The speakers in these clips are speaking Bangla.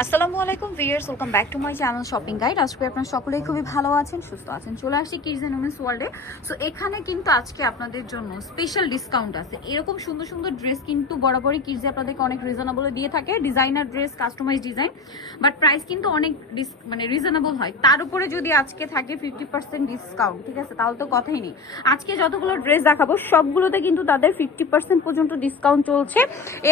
আসসালামু আলাইকুম viewers welcome back to my channel shopping guide আজকে আপনারা সকলেই খুবই ভালো আছেন, সুস্থ আছেন। চলে আসছি কিডস এন্ড উমেন্স ওয়ার্ল্ডে সো এখানে কিন্তু আজকে আপনাদের জন্য স্পেশাল ডিসকাউন্ট আছে। এরকম সুন্দর সুন্দর ড্রেস কিন্তু বরাবরই কিডসে আপনাদেরকে অনেক রিজনেবল দিয়ে থাকে। Designer dress customize design but price কিন্তু অনেক মানে রিজনেবল হয়। তার উপরে যদি আজকে থাকে ফিফটি পার্সেন্ট ডিসকাউন্ট ঠিক আছে? তাহলে তো কথাই নেই। আজকে যতগুলো ড্রেস দেখাবো, সবগুলোতে কিন্তু তাদের ফিফটি পার্সেন্ট পর্যন্ত ডিসকাউন্ট চলছে।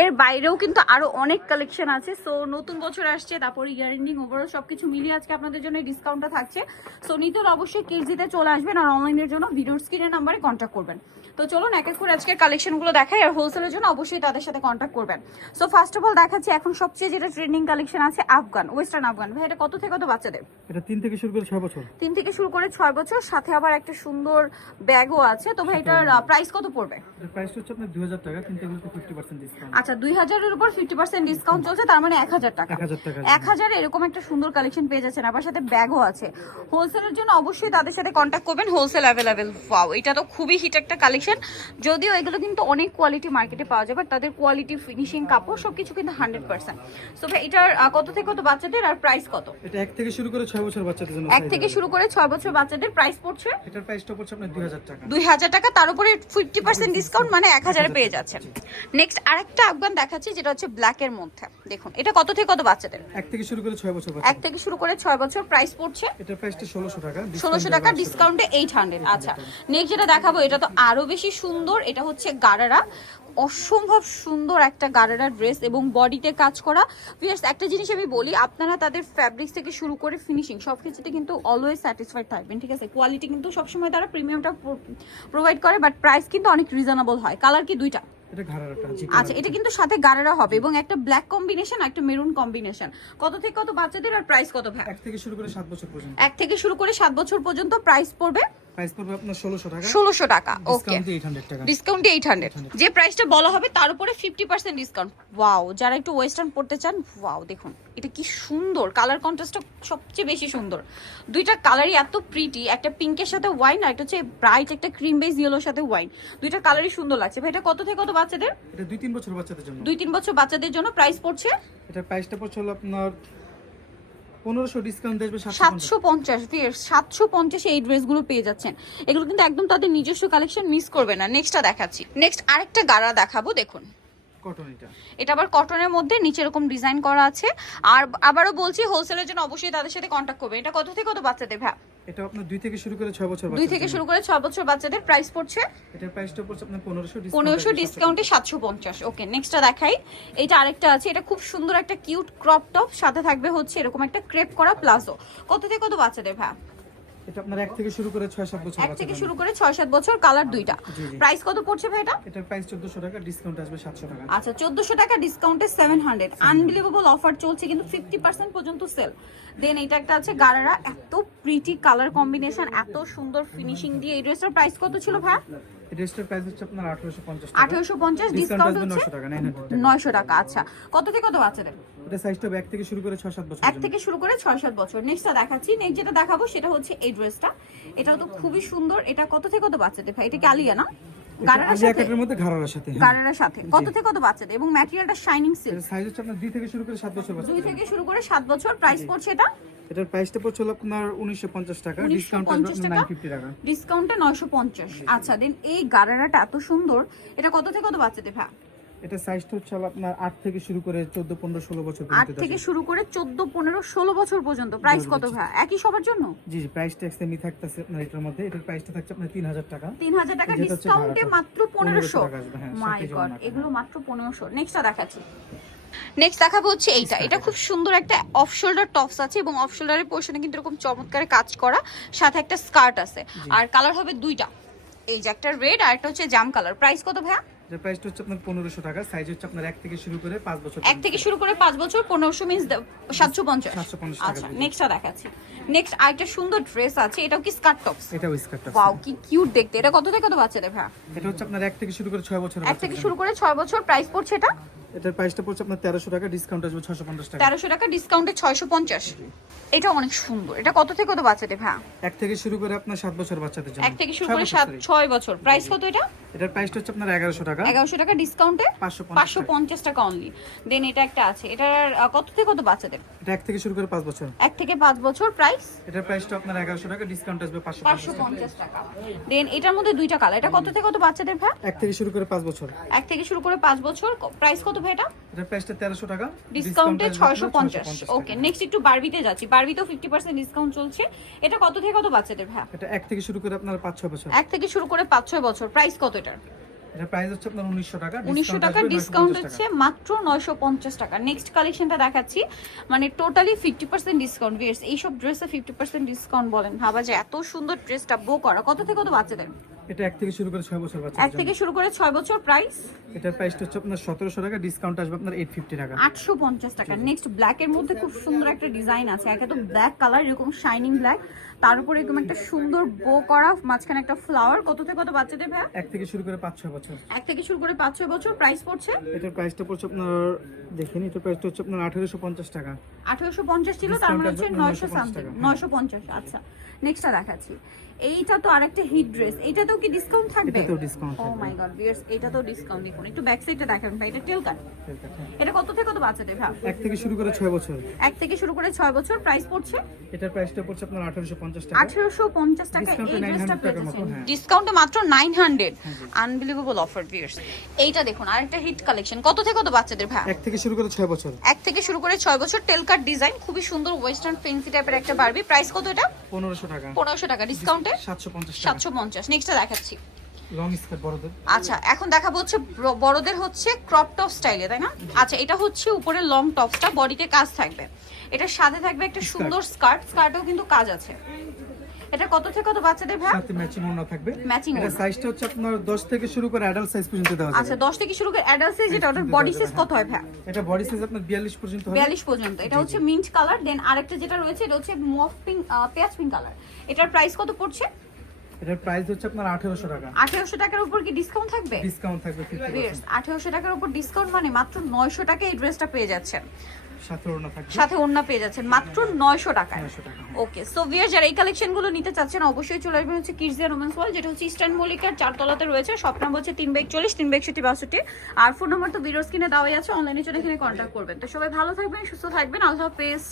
এর বাইরেও কিন্তু আরও অনেক কালেকশন আছে। সো নতুন বছর আসছে, তারপর ইয়ারিং ওভারঅল সবকিছু মিলিয়ে আজকে আপনাদের জন্য ডিসকাউন্টটা থাকছে। সো নিতে অবশ্যই কেজিতে চলে আসবেন আর অনলাইনের জন্য ভিডিওর স্ক্রিনের নাম্বারে কন্ট্যাক্ট করবেন। তো চলুন এক এক করে আজকের কালেকশনগুলো দেখাই আর হোলসেলের জন্য অবশ্যই তাদের সাথে কন্ট্যাক্ট করবেন। সো ফার্স্ট অফ অল দেখাচ্ছি এখন সবচেয়ে যেটা ট্রেন্ডিং কালেকশন আছে আফগান ওয়েস্টার্ন আফগান। ভাই এটা কত থেকে কত বাচ্চাদের? এটা তিন থেকে শুরু করে ছয় বছর। তিন থেকে শুরু করে ছয় বছর সাথে আবার একটা সুন্দর ব্যাগও আছে। তো ভাই এটার প্রাইস কত পড়বে? প্রাইস হচ্ছে আপনার দুই হাজার টাকা কিন্তু এগুলোতে ফিফটি পার্সেন্ট ডিসকাউন্ট আচ্ছা দুই হাজারের উপর ফিফটি পার্সেন্ট ডিসকাউন্ট চলছে তার মানে এক হাজার টাকা। এক হাজার টাকা এক হাজারে এরকম একটা সুন্দর কালেকশন পেয়ে যাচ্ছেন আবার সাথে ব্যাগও আছে। হোলসেলের জন্য অবশ্যই তাদের সাথে কন্ট্যাক্ট করবেন হোলসেল অ্যাভেলেবেল ওয়াও এটা তো খুবই হিট একটা কালেকশন যদিও এগুলো কিন্তু অনেক কোয়ালিটি মার্কেটে পাওয়া যায় বাট তাদের কোয়ালিটি ফিনিশিং কাপড় সবকিছু কিন্তু হান্ড্রেড পার্সেন্ট সো ভাই এটার কত থেকে কত বাচ্চাদের আর প্রাইস কত? এটা এক থেকে শুরু করে ছয় বছর বাচ্চাদের জন্য এক থেকে শুরু করে ছয় বছর বাচ্চাদের প্রাইস পড়ছে? এটার প্রাইসটা পড়ছে আপনার দুই হাজার টাকা। দুই হাজার টাকা তার উপরে ফিফটি পার্সেন্ট ডিসকাউন্ট মানে এক হাজারে পেয়ে যাচ্ছেন। নেক্সট আরেকটা আফগান দেখাচ্ছি যেটা হচ্ছে ব্ল্যাকের মধ্যে। দেখুন এটা কত থেকে কত বাচ্চাদের? এক থেকে শুরু করে ছয় বছর এক থেকে শুরু করে ছয় বছর প্রাইস পড়ছে। এটার প্রাইসটা ষোলোশো টাকা ষোলোশো টাকা ডিসকাউন্টে এইট হান্ড্রেড আচ্ছা। নেক্সট যেটা দেখাবো এটা তো আরও বেশি সুন্দর এটা হচ্ছে গারারা। অসম্ভব সুন্দর একটা গারারা ড্রেস এবং বডিতে কাজ করা। ভিয়ার্স একটা জিনিস আমি বলি আপনারা তাদের ফ্যাব্রিক্স থেকে শুরু করে ফিনিশিং সব কিছুতে কিন্তু অলওয়েজ স্যাটিসফাইড থাকবেন ঠিক আছে? কোয়ালিটি কিন্তু সবসময় তারা প্রিমিয়ামটা প্রোভাইড করে বাট প্রাইস কিন্তু অনেক রিজনেবল হয়। কালার কি দুইটা? আচ্ছা এটা কিন্তু সাথে গারারা হবে এবং একটা ব্ল্যাক কম্বিনেশন একটা মেরুন কম্বিনেশন কত থেকে কত বাচ্চাদের আর প্রাইস কত ভাই? এক থেকে শুরু করে সাত বছর পর্যন্ত। এক থেকে শুরু করে সাত বছর পর্যন্ত প্রাইস পড়বে। প্রাইস পড়বে আপনার ষোলোশো টাকা। ওকে ডিসকাউন্টে এইট হান্ড্রেড টাকা। ডিসকাউন্টে এইট যে প্রাইসটা বলা হবে তার উপরে ফিফটি পার্সেন্ট ডিসকাউন্ট ওয়াও যারা একটু ওয়েস্টার্ন পড়তে চান ওয়াও দেখুন এটা কি সুন্দর। কালার কন্ট্রাস্টটা সবচেয়ে বেশি সুন্দর। দুইটা কালারই এত প্রিটি একটা পিঙ্কের সাথে ওয়াইন আর একটা হচ্ছে ব্রাইট একটা ক্রিম বেস ইয়েলোর সাথে ওয়াইন দুইটা কালারই সুন্দর লাগছে। ভাই এটা কত থেকে কত বাচ্চাদের? এটা দুই তিন বছর বাচ্চাদের জন্য। বছর বাচ্চাদের জন্য প্রাইস পড়ছে? এটার প্রাইসটা পড়ছে হলো আপনার ডিসকাউন্ট এই ড্রেসগুলো পেয়ে যাচ্ছেন। এগুলো কিন্তু একদম তাদের নিজস্ব কালেকশন মিস করবে না। নেক্সটটা দেখাচ্ছি। নেক্সট আরেকটা গাড়া দেখাবো দেখুন। কটন এটা। এটা আবার কটনের মধ্যে নিচে এরকম ডিজাইন করা আছে। আর আবারও বলছি হোলসেলের জন্য অবশ্যই তাদের সাথে কন্ট্যাক্ট করবে এটা কত থেকে কত বাচ্চাদের ভাই এটা আপনার 2 থেকে শুরু করে 6 বছর দুই বাচ্চাদের থেকে শুরু করে 6 বছর বাচ্চাদের প্রাইস পড়ছে এটার প্রাইসটা পড়ছে আপনার পনেরোশো পনেরোশো ডিসকাউন্টে সাতশো পঞ্চাশ। ওকে নেক্সটটা দেখাই। এটা আরেকটা আছে। এটা খুব সুন্দর একটা কিউট ক্রপ টপ সাথে থাকবে হচ্ছে এরকম একটা ক্রেপ করা প্লাজো। কত থেকে কত বাচ্চাদের ভাই? এটা আপনার এক থেকে শুরু করে ছয় সাত বছর এক থেকে শুরু করে ছয় সাত বছর কালার দুইটা। প্রাইস কত পড়ছে ভাই এটা এটার প্রাইস চোদ্দশো টাকা ডিসকাউন্ট আসবে টাকা। আচ্ছা ডিসকাউন্টে আনবিলিভেবল অফার চলছে কিন্তু ফিফটি পার্সেন্ট পর্যন্ত সেল দেন এটা একটা আছে গারারা। এত প্রিটি কালার কম্বিনেশন এত সুন্দর ফিনিশিং দিয়ে এই ড্রেসের প্রাইস কত ছিল ভাই ড্রেসটার প্রাইস হচ্ছে আপনার ডিসকাউন্ট হচ্ছে টাকা আচ্ছা। কত থেকে কত বাচ্চাদের? এটা সাইজটা ব্যাগ থেকে শুরু করে ছয় সাত বছর এক থেকে শুরু করে ছয় সাত বছর। নেক্সটটা দেখাচ্ছি। নেক্সট যেটা দেখাবো সেটা হচ্ছে এই ড্রেসটা এটাও তো খুবই সুন্দর। এটা কত থেকে কত বাচ্চাদের ভাই? এটা কি আলিয়া না? গারারার সাথে? মধ্যে সাথে হ্যাঁ। গারারার সাথে। কত থেকে কত বাচ্চাদের? এবং ম্যাটেরিয়ালটা শাইনিং সিল্ক সাইজ হচ্ছে আপনার দুই থেকে শুরু করে সাত বছর বাচ্চা থেকে শুরু করে সাত বছর। প্রাইস পড়ছে এটা এটার প্রাইসটা পড়ছে আপনার উনিশশো পঞ্চাশ টাকা 1950 ডিসকাউন্ট আসবে আপনার টাকা? ডিসকাউন্টে নয়শো পঞ্চাশ। আচ্ছা দেন এই গারারাটা এত সুন্দর এটা কত থেকে কত বাচ্চাদের ভাই? এটা সাইজটা হচ্ছে আপনার আট থেকে শুরু করে চোদ্দ পনেরো ষোলো বছর আট পর্যন্ত থেকে শুরু করে চোদ্দ পনেরো ষোলো বছর পর্যন্ত। প্রাইস কত ভাই? একই সবার জন্য? জি জি প্রাইস ট্যাক্স এমনি থাকতেছে আপনার এটার মধ্যে। এটার প্রাইসটা থাকছে আপনার তিন হাজার টাকা। তিন হাজার টাকা ডিসকাউন্টে মাত্র পনেরোশো। 1500 টাকা আসবে, হ্যাঁ, মাই গড এগুলো মাত্র পনেরোশো। নেক্সটটা দেখাচ্ছি। নেক্সট দেখাবো হচ্ছে এইটা। এটা খুব সুন্দর একটা অফ শোল্ডার টপস আছে এবং অফ শোল্ডারের পোর্শনে কিন্তু এরকম চমৎকার কাজ করা সাথে একটা স্কার্ট আছে। আর কালার হবে দুইটা। এই যে একটা রেড আর একটা হচ্ছে জাম কালার প্রাইস কত ভাইয়া? এটার প্রাইসটা হচ্ছে আপনার পনেরোশো টাকা। সাইজ হচ্ছে আপনার এক থেকে শুরু করে পাঁচ বছর এক থেকে শুরু করে পাঁচ বছর পনেরোশো মিনস সাতশো পঞ্চাশ। 750 টাকা আচ্ছা। নেক্সটটা দেখাচ্ছি। নেক্সট আরেকটা সুন্দর ড্রেস আছে এটাও কি স্কার্ট টপস এটা স্কার্টটা ওয়াও কি কিউট দেখতে। এটা কত থেকে কত বাচ্চাদের ভাইয়া? এটা হচ্ছে আপনার এক থেকে শুরু করে ছয় বছর এক থেকে শুরু করে ছয় বছর প্রাইস পড়ছে এটা? এটার প্রাইসটা পড়ছে আপনার তেরোশো টাকা ডিসকাউন্ট আসবে ছশো পঞ্চাশ টাকা। তেরোশো টাকা ডিসকাউন্টে ছয়শো পঞ্চাশ। এটা অনেক সুন্দর। এটা কত থেকে কত বাচ্চাদের ভ্যা এক থেকে শুরু করে আপনার সাত বছর বাচ্চাদের জন্য। এক থেকে শুরু করে বছর, সাত sorry। ছয় বছর। প্রাইস কত এটা? এটার প্রাইসটা হচ্ছে আপনার এগারোশো টাকা। এগারোশো টাকা ডিসকাউন্টে পাঁচশো পাঁচশো পঞ্চাশ টাকা অনলি দেন এটা একটা আছে। এটার কত থেকে কত বাচ্চাদের? এটা এক থেকে শুরু করে পাঁচ বছর। এক থেকে পাঁচ বছর প্রাইস এটার প্রাইসটা আপনার এগারোশো টাকা ডিসকাউন্ট আসবে পাঁচশো পাঁচশো পঞ্চাশ টাকা। দেন এটার মধ্যে দুইটা কালার। এটা কত থেকে কত বাচ্চাদের ভ্যা এক থেকে শুরু করে পাঁচ বছর। এক থেকে শুরু করে পাঁচ বছর। প্রাইস কত ভাই এটা? এটার প্রাইসটা তেরোশো টাকা। ডিসকাউন্টে discount আসবে ছয়শো আপনার পঞ্চাশ 650 ওকে নেক্সট একটু বারবিতে যাচ্ছি। বারবিতেও ফিফটি পার্সেন্ট ডিসকাউন্ট চলছে। এটা কত থেকে কত বাচ্চাদের ভ্যা এটা এক থেকে শুরু করে আপনার পাঁচ ছয় বছর। এক থেকে শুরু করে পাঁচ ছয় বছর। প্রাইস কত এটার? এটার প্রাইস হচ্ছে আপনার উনিশশো টাকা। উনিশশো discount টাকা ডিসকাউন্ট 950 হচ্ছে মাত্র নয়শো পঞ্চাশ টাকা। নেক্সট কালেকশনটা দেখাচ্ছি। মানে totally fifty percent discount viewers এইসব ড্রেসে ফিফটি পার্সেন্ট ডিসকাউন্ট বলেন। ভাবা যায় এত সুন্দর ড্রেসটা বো করা। কত থেকে কত বাচ্চাদের? এটা এক থেকে শুরু করে ছয় বছর বাচ্চা এক থেকে শুরু করে ছয় বছর প্রাইস এটার প্রাইসটা হচ্ছে আপনার সতেরোশো টাকা ডিসকাউন্ট আসবে আপনার এইট ফিফটি টাকা। আটশো পঞ্চাশ টাকা। নেক্সট ব্ল্যাক এর মধ্যে খুব সুন্দর একটা ডিজাইন আছে। একে তো ব্ল্যাক কালার এরকম শাইনিং ব্ল্যাক তার উপরে এরকম একটা সুন্দর বো করা মাঝখানে একটা ফ্লাওয়ার কত থেকে কত বাচ্চাদের ভাইয়া? এক থেকে শুরু করে পাঁচ ছয় বছর। এক থেকে শুরু করে পাঁচ ছয় বছর প্রাইস পড়ছে? এটার প্রাইসটা পড়ছে আপনার দেখেন এটার প্রাইসটা হচ্ছে আপনার আঠেরোশো পঞ্চাশ টাকা। আঠারোশো পঞ্চাশ ছিল তার মানে হচ্ছে Discount নয়শো আসবে 950 টাকা। নয়শো পঞ্চাশ আচ্ছা। নেক্সটটা দেখাচ্ছি। এইটা তো আরেকটা হিট ড্রেস এটাতেও কি ডিসকাউন্ট থাকবে? এটাতেও discount ও মাই গড ভিউয়ার্স এটাতেও ডিসকাউন্ট দেখুন একটু ব্যাক সাইডটা দেখেন ভাই এটা টেল কাট এটা কত থেকে কত বাচ্চাদের ভাব? এক থেকে শুরু করে ছয় বছর। এক থেকে শুরু করে ছয় বছর প্রাইস পড়ছে? এটার প্রাইসটা পড়ছে আপনার আঠারোশো পঞ্চাশ টাকা। আঠারোশো পঞ্চাশ টাকা এই ড্রেসটা পেয়ে টাকার মতো, যাচ্ছেন হ্যাঁ। ডিসকাউন্টে মাত্র nine hundred unbelievable offer viewers এইটা দেখুন আরেকটা হিট কালেকশন কত থেকে কত বাচ্চাদের ভাই এক থেকে শুরু করে ছয় বছর। এক থেকে শুরু করে ছয় বছর টেল কাট ডিজাইন খুবই সুন্দর ওয়েস্টার্ন ফেন্সি টাইপের একটা বারবি প্রাইস কত এটা? পনেরোশো টাকা। পনেরোশো টাকা। ডিসকাউন্টে সাতশো পঞ্চাশ টাকা। সাতশো পঞ্চাশ। নেক্সটটা দেখাচ্ছি। লং স্কার্ট বড়দের। আচ্ছা এখন দেখাবো হচ্ছে বড়দের হচ্ছে ক্রপ টপ স্টাইলে তাই না? আচ্ছা এটা হচ্ছে উপরে লং টপসটা বডিতে কাজ থাকবে। এটার সাথে থাকবে একটা সুন্দর স্কার্ট স্কার্টও কিন্তু কাজ আছে। এটা কত থেকে কত বাচ্চাদের ভাই সাথে ম্যাচিং ওড়না থাকবে। ম্যাচিং এটা সাইজটা হচ্ছে আপনার দশ থেকে শুরু করে অ্যাডাল্ট সাইজ পর্যন্ত দেওয়া আচ্ছা যাবে দশ থেকে শুরু করে অ্যাডাল্ট সাইজ যেটা ওটার বডি সাইজ কত হয় ভাই এটা বডি সাইজ আপনার বিয়াল্লিশ পর্যন্ত হয় বিয়াল্লিশ পর্যন্ত। এটা হচ্ছে মিন্ট কালার দেন আরেকটা যেটা রয়েছে এটা হচ্ছে মফ পিঙ্ক পেঁয়াজ পিঙ্ক কালার এটার প্রাইস কত পড়ছে? এটার প্রাইস হচ্ছে আপনার আঠেরোশো টাকা। আঠেরোশো টাকার উপর কি ডিসকাউন্ট থাকবে? ডিসকাউন্ট থাকবে ফিফটি আঠেরোশো টাকার উপর ডিসকাউন্ট মানে মাত্র নয়শো টাকা এই ড্রেসটা পেয়ে যাচ্ছেন। সাথে ওড়না ওন্না পেয়ে যাচ্ছেন মাত্র নয়শো টাকায়। টাকা। ওকে সো ভিয়ার যারা এই কালেকশনগুলো নিতে চাচ্ছেন অবশ্যই চলে আসবেন হচ্ছে কিডস রোমেন্স ওয়াল যেটা হচ্ছে ইস্টার্ন মল্লিকার চারতলাতে রয়েছে। শপ নাম্বার হচ্ছে তিন বাইক চল্লিশ তিন বাইক একষট্টি বাষট্টি। আর ফোন নাম্বার তো ভিডিওস কিনে দেওয়াই আছে অনলাইনে চলে এখানে কন্ট্যাক্ট করবেন। তো সবাই ভালো থাকবেন সুস্থ থাকবেন। আল্লাহ হাফেজ।